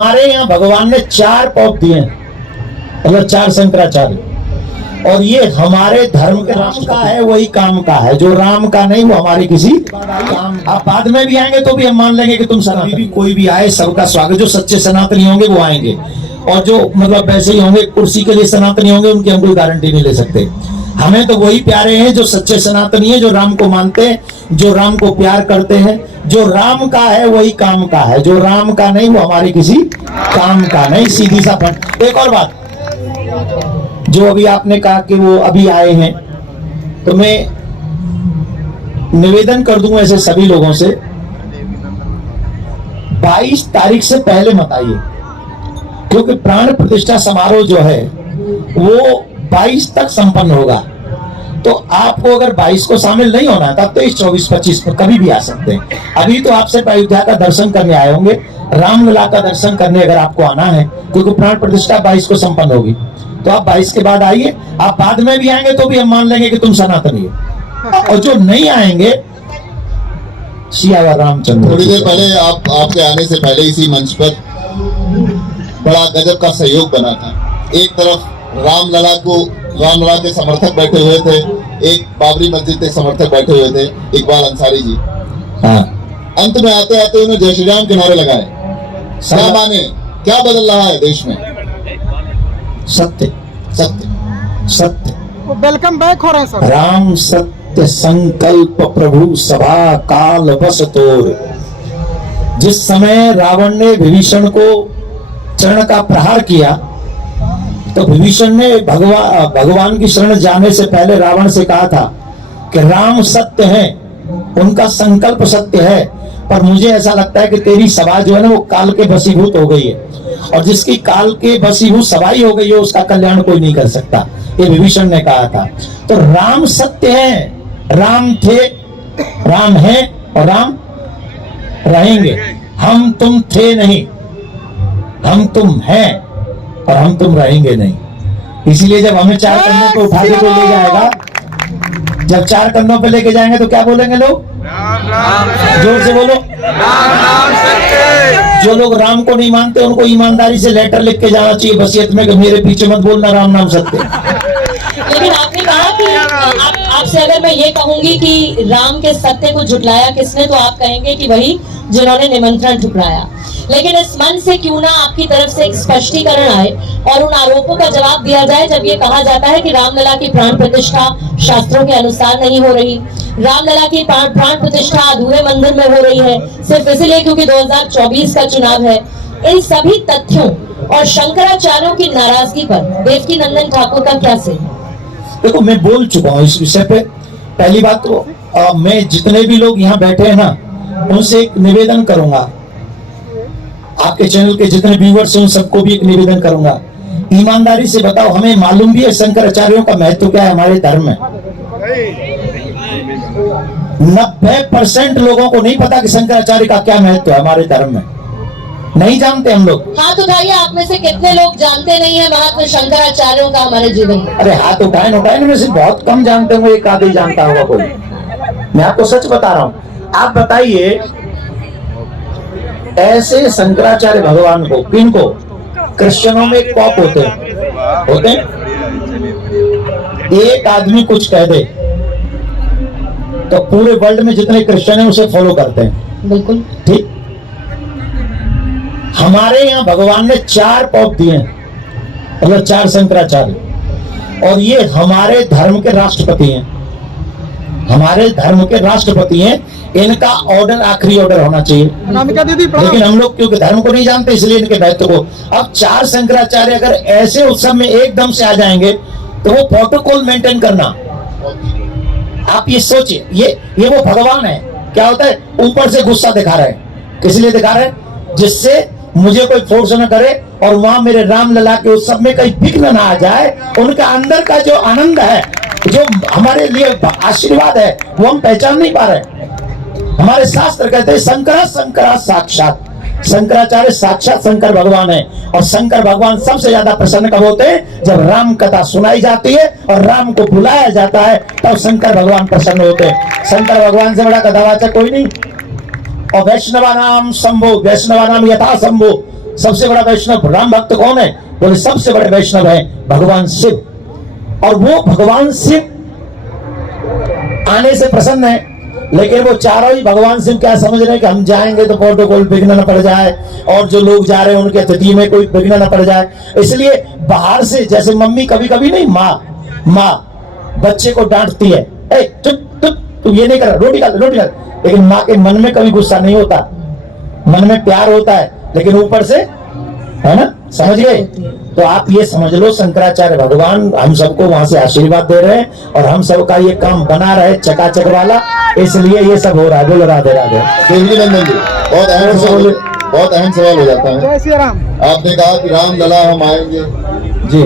हमारे यहाँ भगवान ने 4 पौध दिए हैं, मतलब 4 शंकराचार्य, और ये हमारे धर्म के राम का है, वही काम का है। जो राम का नहीं वो हमारे किसी काम। आप बाद में भी आएंगे तो भी हम मान लेंगे कि तुम सनातनी। भी कोई भी आए सबका स्वागत। जो सच्चे सनातनी होंगे वो आएंगे, और जो मतलब वैसे ही होंगे कुर्सी के लिए सनातनी होंगे उनकी हम कोई गारंटी नहीं ले सकते। हमें तो वही प्यारे हैं जो सच्चे सनातनी है, जो राम को मानते हैं, जो राम को प्यार करते हैं। जो राम का है वही काम का है, जो राम का नहीं वो हमारे किसी काम का नहीं। सीधी सा फट। एक और बात, जो अभी आपने कहा कि वो अभी आए हैं, तो मैं निवेदन कर दूंगा ऐसे सभी लोगों से, 22 तारीख से पहले मत आइए, क्योंकि प्राण प्रतिष्ठा समारोह जो है वो 22 तक संपन्न होगा। तो आपको अगर 22 को शामिल नहीं होना है तब 23, 24, 25 को कभी भी आ सकते हैं। अभी तो आपसे अयोध्या का दर्शन करने आए होंगे, रामलला का दर्शन करने अगर आपको आना है, क्योंकि प्राण प्रतिष्ठा 22 को संपन्न होगी, तो आप 22 के बाद आइए। आप बाद में भी आएंगे तो भी हम मान लेंगे कि तुम सनातनी हो। और जो नहीं आएंगे, सियावर रामचंद्र। थोड़ी देर पहले आपके आने से पहले इसी मंच पर बड़ा गजब का सहयोग बना था। एक तरफ रामलला के समर्थक बैठे हुए थे, एक बाबरी मस्जिद के समर्थक बैठे हुए थे, इकबाल अंसारी जी। हाँ, अंत में आते आते उन्हें जय श्री राम के नारे लगाए। क्या माने, क्या बदल रहा है देश में? सत्य सत्य सत्य। वो वेलकम बैक हो रहे हैं सर। राम सत्य संकल्प प्रभु सभा काल बस तोर। जिस समय रावण ने विभीषण को चरण का प्रहार किया, तो विभीषण ने भगवान की शरण जाने से पहले रावण से कहा था कि राम सत्य है, उनका संकल्प सत्य है, पर मुझे ऐसा लगता है कि तेरी सभा जो है ना वो काल के वशीभूत हो गई है, और जिसकी काल के वशीभूत सभाई हो गई है उसका कल्याण कोई नहीं कर सकता। ये विभीषण ने कहा था। तो राम सत्य है, राम थे, राम है और राम रहेंगे। हम तुम थे नहीं, हम तुम हैं और हम तुम रहेंगे नहीं। इसीलिए जब हमें 4 कंधों पे उठा के कोई ले जाएगा, जब 4 कंधों पे लेके जाएंगे तो क्या बोलेंगे लोग? जोर से बोलो। जो लोग राम को नहीं मानते उनको ईमानदारी से लेटर लिख के जाना चाहिए वसीयत में कि मेरे पीछे मत बोलना, राम नाम सत्य। लेकिन आपने कहा कि आपसे अगर मैं ये कहूंगी कि राम के सत्य को झुटलाया किसने, तो आप कहेंगे कि वही जिन्होंने निमंत्रण ठुकराया। लेकिन इस मन से क्यों ना आपकी तरफ से एक स्पष्टीकरण आए और उन आरोपों का जवाब दिया जाए, जब ये कहा जाता है कि रामलला की प्राण प्रतिष्ठा शास्त्रों के अनुसार नहीं हो रही, रामलला की प्राण प्रतिष्ठा अधूरे मंदिर में हो रही है सिर्फ इसलिए क्योंकि 2024 का चुनाव है। इन सभी तथ्यों और शंकराचार्यों की नाराजगी पर देवकी नंदन ठाकुर का क्या से? देखो, मैं बोल चुका हूँ इस विषय पे। पहली बात तो मैं जितने भी लोग यहाँ बैठे हैं ना, उनसे एक निवेदन करूंगा, आपके चैनल के जितने व्यूअर्स हैं उन सबको भी एक निवेदन करूंगा, ईमानदारी से बताओ, हमें मालूम भी है शंकराचार्यों का महत्व क्या है हमारे धर्म में। 90% लोगों को नहीं पता कि शंकराचार्य का क्या महत्व है हमारे धर्म में, नहीं जानते हम लोग। हाथ उठाइए, आप में से कितने लोग जानते नहीं है महत्व शंकराचार्यों का हमारे जीवन में? अरे हाथ उठाए उठाए में से बहुत कम जानते होंगे, एक आधे जानता होगा कोई। मैं आपको सच बता रहा हूँ। आप बताइए, ऐसे शंकराचार्य भगवान को, किनको? क्रिश्चियनों में एक पॉप होते हैं, एक आदमी कुछ कह दे तो पूरे वर्ल्ड में जितने क्रिश्चियन हैं उसे फॉलो करते हैं। बिल्कुल ठीक। हमारे यहाँ भगवान ने 4 पौध दिए हैं, मतलब 4 शंकराचार्य, और ये हमारे धर्म के राष्ट्रपति हैं, हमारे धर्म के राष्ट्रपति हैं। इनका ऑर्डर आखिरी ऑर्डर होना चाहिए, लेकिन हम लोग क्योंकि धर्म को नहीं जानते इसलिए इनके महत्व को। अब 4 शंकराचार्य अगर ऐसे उत्सव में एकदम से आ जाएंगे तो वो प्रोटोकॉल मेंटेन करना, आप ये सोचिए, ये वो भगवान है। क्या होता है, ऊपर से गुस्सा दिखा रहे हैं, किस लिए दिखा रहे हैं? जिससे मुझे कोई फोर्स न करे और वहां मेरे रामलला के उत्सव में कहीं विघ्न ना आ जाए। उनका अंदर का जो आनंद है, जो हमारे लिए आशीर्वाद है, वो हम पहचान नहीं पा रहे। हमारे शास्त्र कहते हैं शंकरा साक्षात, शंकराचार्य साक्षात शंकर भगवान है। और शंकर भगवान सबसे ज्यादा प्रसन्न कब होते हैं? जब राम कथा सुनाई जाती है और राम को बुलाया जाता है, तब शंकर भगवान प्रसन्न होते हैं। शंकर भगवान से बड़ा कथावाचक कोई नहीं। और वैष्णवानाम शंभो, वैष्णवानाम यथा शंभो, सबसे बड़ा वैष्णव राम भक्त कौन है? बोले सबसे बड़े वैष्णव है भगवान शिव। और वो भगवान शिव आने से प्रसन्न है, लेकिन वो चारों ही भगवान शिव क्या समझ रहे हैं कि हम जाएंगे तो प्रोटोकॉल विघ्न न पड़ जाए, और जो लोग जा रहे हैं उनके अतिथि में कोई विघ्न न पड़ जाए। इसलिए बाहर से, जैसे मम्मी कभी कभी नहीं, माँ बच्चे को डांटती है, ए चुप चुप, तू ये नहीं कर, रोटी खा, लेकिन माँ के मन में कभी गुस्सा नहीं होता, मन में प्यार होता है, लेकिन ऊपर से, है ना, समझ गए? तो आप ये समझ लो, शंकराचार्य भगवान हम सबको वहां से आशीर्वाद दे रहे हैं, और हम सबका ये काम बना रहे चकाचक वाला, इसलिए ये सब हो रहा है। बोलो राधे राधे। देवी नंदन जी, बहुत अहम सवाल हो जाता है। जय श्री राम। आपने कहा कि राम लला हम आएंगे, जी